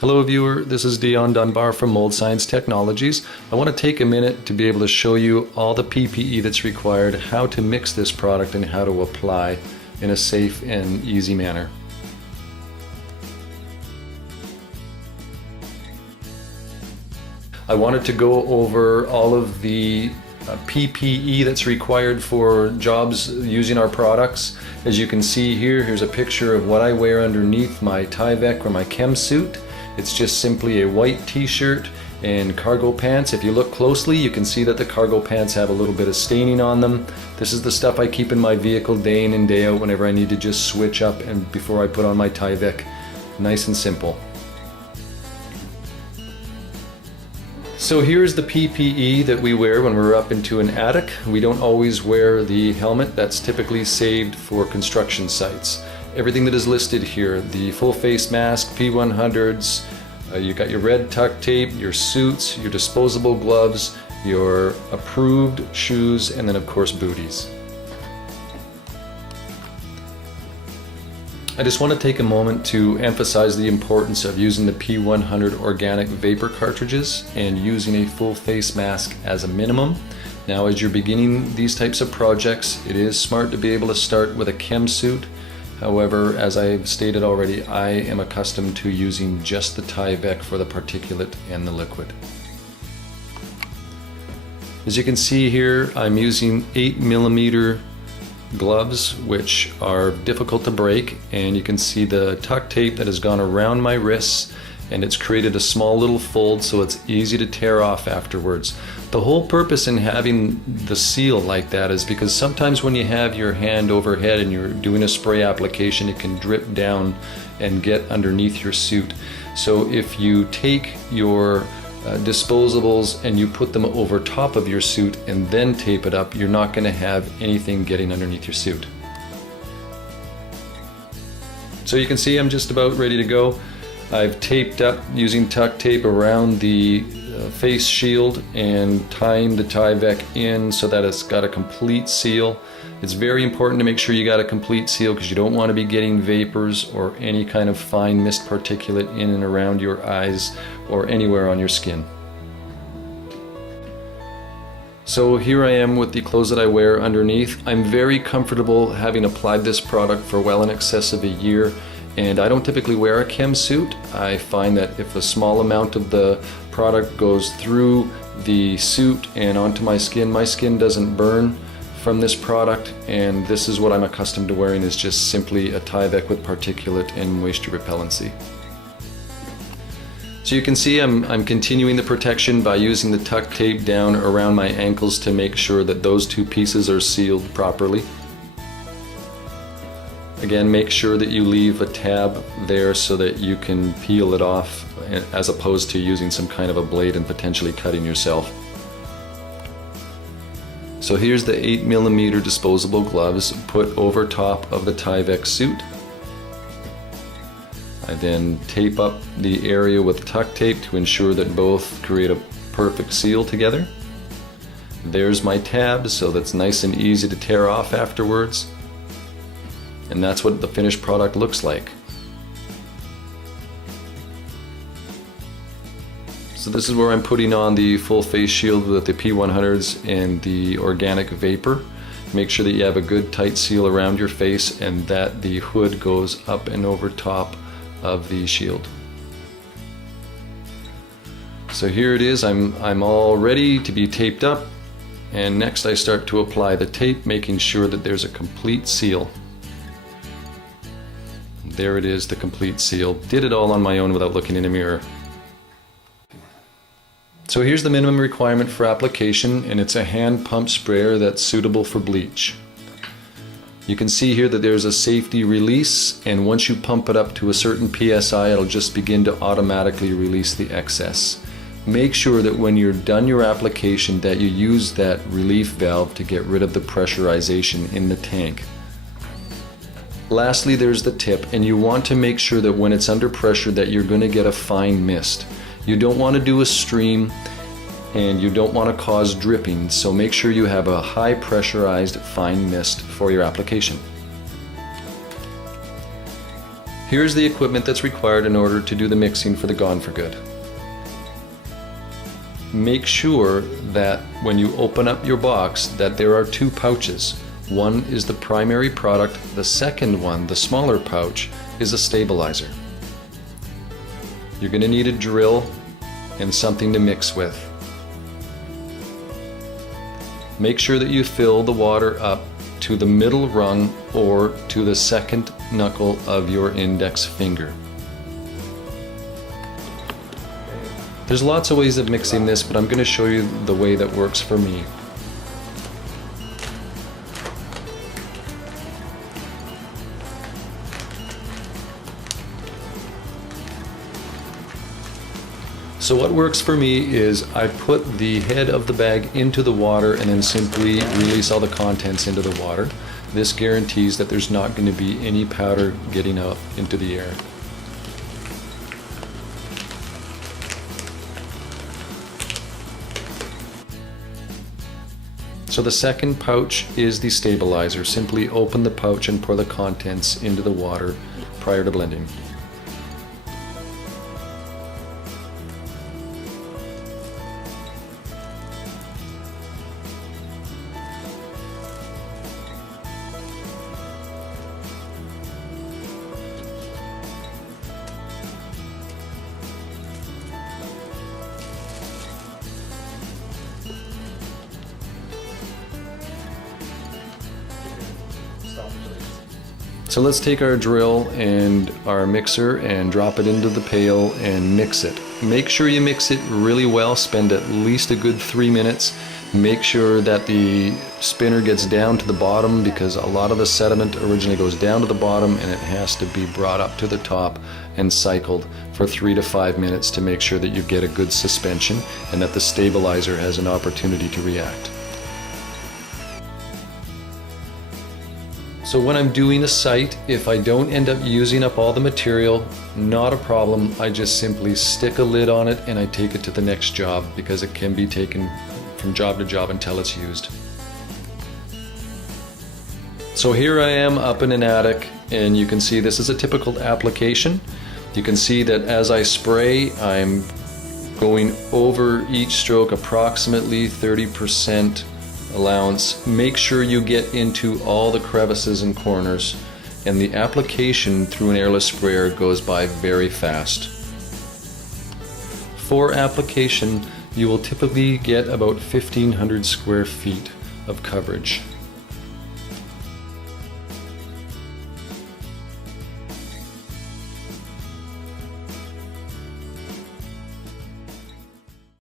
Hello viewer, this is Dion Dunbar from Mold Science Technologies. I want to take a minute to be able to show you all the PPE that's required, how to mix this product, and how to apply in a safe and easy manner. I wanted to go over all of the PPE that's required for jobs using our products. As you can see here, here's a picture of what I wear underneath my Tyvek or my chem suit. It's just simply a white t-shirt and cargo pants. If you look closely, you can see that the cargo pants have a little bit of staining on them. This is the stuff I keep in my vehicle day in and day out whenever I need to just switch up and before I put on my Tyvek. Nice and simple. So here's the PPE that we wear when we're up into an attic. We don't always wear the helmet. That's typically saved for construction sites. Everything that is listed here, the full face mask, P100s, you got your red tuck tape, your suits, your disposable gloves, your approved shoes, and then of course booties. I just want to take a moment to emphasize the importance of using the P100 organic vapor cartridges and using a full face mask as a minimum. Now, as you're beginning these types of projects, it is smart to be able to start with a chem suit. However, as I've stated already, I am accustomed to using just the Tyvek for the particulate and the liquid. As you can see here, I'm using 8mm gloves, which are difficult to break, and you can see the tuck tape that has gone around my wrists, and it's created a small little fold so it's easy to tear off afterwards. The whole purpose in having the seal like that is because sometimes when you have your hand overhead and you're doing a spray application, it can drip down and get underneath your suit. So if you take your disposables and you put them over top of your suit and then tape it up, you're not going to have anything getting underneath your suit. So you can see I'm just about ready to go. I've taped up using tuck tape around the face shield and tying the Tyvek in so that it's got a complete seal. It's very important to make sure you got a complete seal because you don't want to be getting vapors or any kind of fine mist particulate in and around your eyes or anywhere on your skin. So here I am with the clothes that I wear underneath. I'm very comfortable having applied this product for well in excess of a year, and I don't typically wear a chem suit. I find that if a small amount of the product goes through the suit and onto my skin doesn't burn from this product, and this is what I'm accustomed to wearing, is just simply a Tyvek with particulate and moisture repellency. So you can see I'm continuing the protection by using the tuck tape down around my ankles to make sure that those two pieces are sealed properly. Again, make sure that you leave a tab there so that you can peel it off as opposed to using some kind of a blade and potentially cutting yourself. So here's the 8mm disposable gloves put over top of the Tyvek suit. I then tape up the area with tuck tape to ensure that both create a perfect seal together. There's my tab, so that's nice and easy to tear off afterwards. And that's what the finished product looks like. So this is where I'm putting on the full face shield with the P100s and the organic vapor. Make sure that you have a good tight seal around your face and that the hood goes up and over top of the shield. So here it is, I'm all ready to be taped up, and next I start to apply the tape, making sure that there's a complete seal. There it is, the complete seal. Did it all on my own without looking in a mirror. So here's the minimum requirement for application, and it's a hand pump sprayer that's suitable for bleach. You can see here that there's a safety release, and once you pump it up to a certain PSI, it'll just begin to automatically release the excess. Make sure that when you're done your application that you use that relief valve to get rid of the pressurization in the tank. Lastly, there's the tip, and you want to make sure that when it's under pressure that you're going to get a fine mist. You don't want to do a stream, and you don't want to cause dripping, so make sure you have a high pressurized fine mist for your application. Here's the equipment that's required in order to do the mixing for the Gone for Good. Make sure that when you open up your box that there are two pouches. One is the primary product, the second one, the smaller pouch, is a stabilizer. You're going to need a drill and something to mix with. Make sure that you fill the water up to the middle rung or to the second knuckle of your index finger. There's lots of ways of mixing this, but I'm going to show you the way that works for me. So what works for me is I put the head of the bag into the water and then simply release all the contents into the water. This guarantees that there's not going to be any powder getting out into the air. So the second pouch is the stabilizer. Simply open the pouch and pour the contents into the water prior to blending. So let's take our drill and our mixer and drop it into the pail and mix it. Make sure you mix it really well, spend at least a good 3 minutes. Make sure that the spinner gets down to the bottom because a lot of the sediment originally goes down to the bottom and it has to be brought up to the top and cycled for 3 to 5 minutes to make sure that you get a good suspension and that the stabilizer has an opportunity to react. So when I'm doing a site, if I don't end up using up all the material, not a problem. I just simply stick a lid on it and I take it to the next job because it can be taken from job to job until it's used. So here I am up in an attic and you can see this is a typical application. You can see that as I spray, I'm going over each stroke approximately 30% allowance. Make sure you get into all the crevices and corners, and the application through an airless sprayer goes by very fast. For application, you will typically get about 1,500 square feet of coverage.